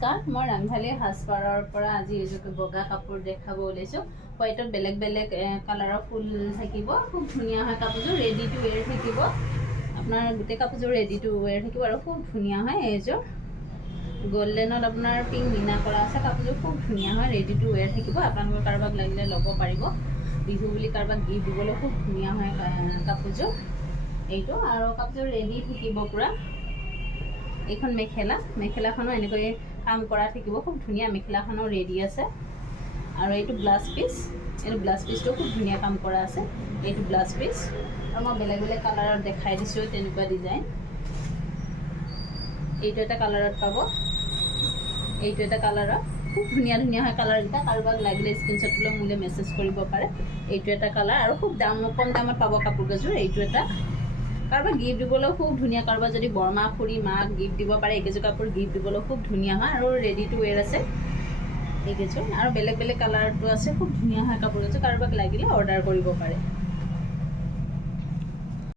নমস্কাৰ মই ৰাংধালী হাজপাৰৰ পৰা আজি এযোৰ বগা কাপোৰ দেখাব ওলাইছোঁ হোৱাইটত বেলেগ বেলেগ কালাৰৰ ফুল থাকিব খুব ধুনীয়া হয় কাপোৰযোৰ ৰেডি টু ওৱেৰ থাকিব আপোনাৰ গোটেই কাপোৰযোৰ ৰেডি টু ওৱেৰ থাকিব আৰু খুব ধুনীয়া হয় এইযোৰ গোল্ডেনত আপোনাৰ পিংক মিনা কৰা আছে কাপোৰযোৰ খুব ধুনীয়া হয় ৰেডি টু ওৱেৰ থাকিব আপোনালোকৰ কাৰোবাক লাগিলে ল'ব পাৰিব বিহু বুলি কাৰোবাক গিফ্ট দিবলৈ খুব ধুনীয়া হয় কাপোৰযোৰ এইটো আৰু কাপোৰযোৰ ৰেডি থাকিব পুৰা এইখন মেখেলাখনো এনেকৈ কাম কৰা থাকিব খুব ধুনীয়া মেখেলাখনো ৰেডি আছে আৰু এইটো ব্লাউজ পিচটো খুব ধুনীয়া কাম কৰা আছে এইটো ব্লাউজ পিচ আৰু মই বেলেগ বেলেগ কালাৰত দেখাই দিছোঁ তেনেকুৱা ডিজাইন এইটো এটা কালাৰত পাব এইটো এটা কালাৰত খুব ধুনীয়া ধুনীয়া হয় কালাৰকেইটা কাৰোবাক লাগিলে স্ক্ৰীনশ্বট লৈ মোলৈ মেছেজ কৰিব পাৰে এইটো এটা কালাৰ আৰু খুব কম দামত পাব কাপোৰকেইযোৰ এইটো এটা কাৰোবাক গিফ্ট দিবলৈও খুব ধুনীয়া কাৰোবাক যদি বৰমা খুৰী মাক গিফ্ট দিব পাৰে এইকেইযোৰ কাপোৰ গিফ্ট দিবলৈ খুব ধুনীয়া হয় আৰু ৰেডি টু ওৱেৰ আছে এইকেইযোৰ আৰু বেলেগ বেলেগ কালাৰটো আছে খুব ধুনীয়া হয় কাপোৰকেইযোৰ কাৰোবাক লাগিলে অৰ্ডাৰ কৰিব পাৰে